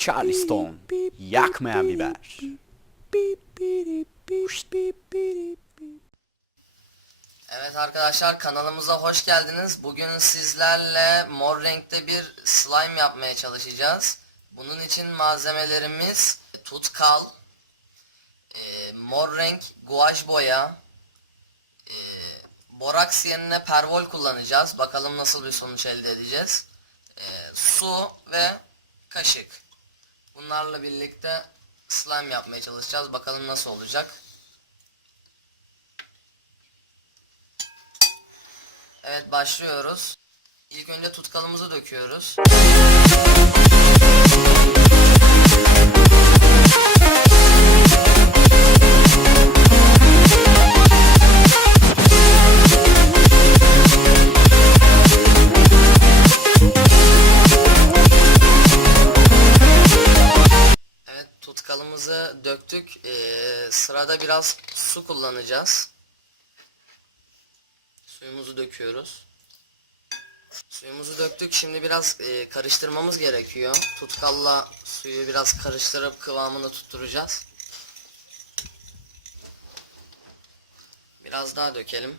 Charleston, yakmayan biber. Evet arkadaşlar kanalımıza hoş geldiniz. Bugün sizlerle mor renkte bir slime yapmaya çalışacağız. Bunun için malzemelerimiz tutkal, e, mor renk guaj boya, e, boraks yerine pervol kullanacağız. Bakalım nasıl bir sonuç elde edeceğiz. E, su ve kaşık. Bunlarla birlikte slime yapmaya çalışacağız. Bakalım nasıl olacak. Evet başlıyoruz. İlk önce tutkalımızı döküyoruz. Döktük. Ee, sırada biraz su kullanacağız. Suyumuzu döküyoruz. Suyumuzu döktük. Şimdi biraz e, karıştırmamız gerekiyor. Tutkalla suyu biraz karıştırıp kıvamını tutturacağız. Biraz daha dökelim.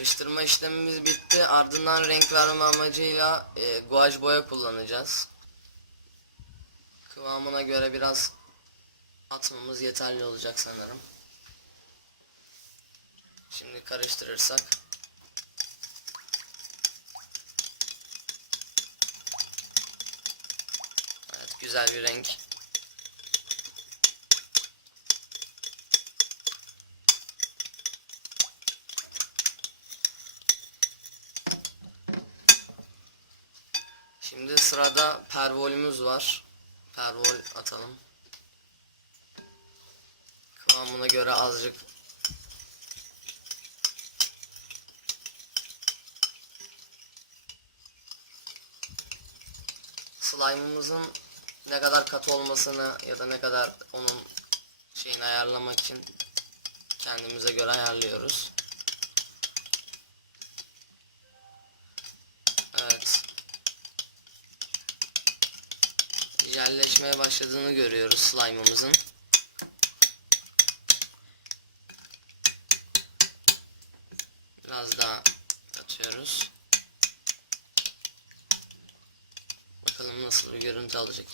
Karıştırma işlemimiz bitti. Ardından renk verme amacıyla e, guaj boya kullanacağız. Kıvamına göre biraz atmamız yeterli olacak sanırım. Şimdi karıştırırsak. Evet güzel bir renk. Şimdi sırada pervolümüz var. Pervol atalım. Kıvamına göre azıcık slime'ımızın ne kadar katı olmasını ya da ne kadar onun şeyini ayarlamak için kendimize göre ayarlıyoruz. Evet. Jelleşmeye başladığını görüyoruz slime'ımızın. Biraz daha atıyoruz. Bakalım nasıl bir görüntü alacak.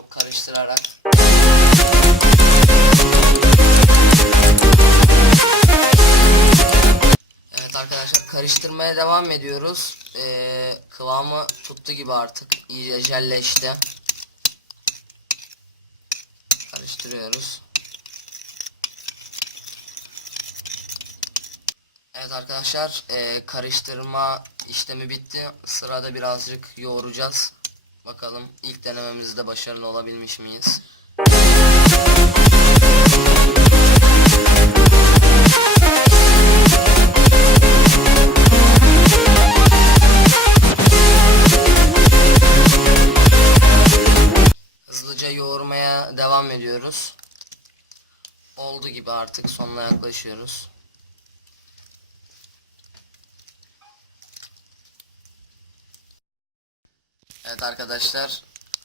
Çok karıştırarak. Evet arkadaşlar karıştırmaya devam ediyoruz. Ee, kıvamı tuttu gibi artık. İyice jelleşti. Karıştırıyoruz. Evet arkadaşlar e, karıştırma işlemi bitti. Sırada birazcık yoğuracağız. Bakalım ilk denememizde başarılı olabilmiş miyiz? Hızlıca yoğurmaya devam ediyoruz. Oldu gibi artık sonuna yaklaşıyoruz. Evet arkadaşlar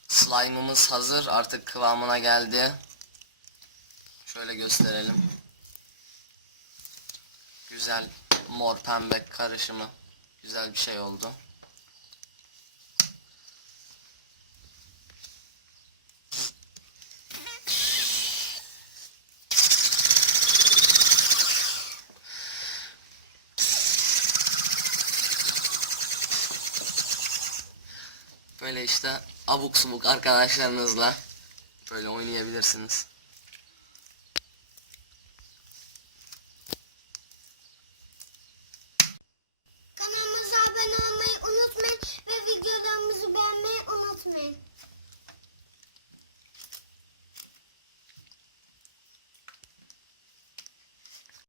slime'ımız hazır artık kıvamına geldi. Şöyle gösterelim. Güzel mor pembe karışımı güzel bir şey oldu. Böyle işte abuk subuk arkadaşlarınızla böyle oynayabilirsiniz.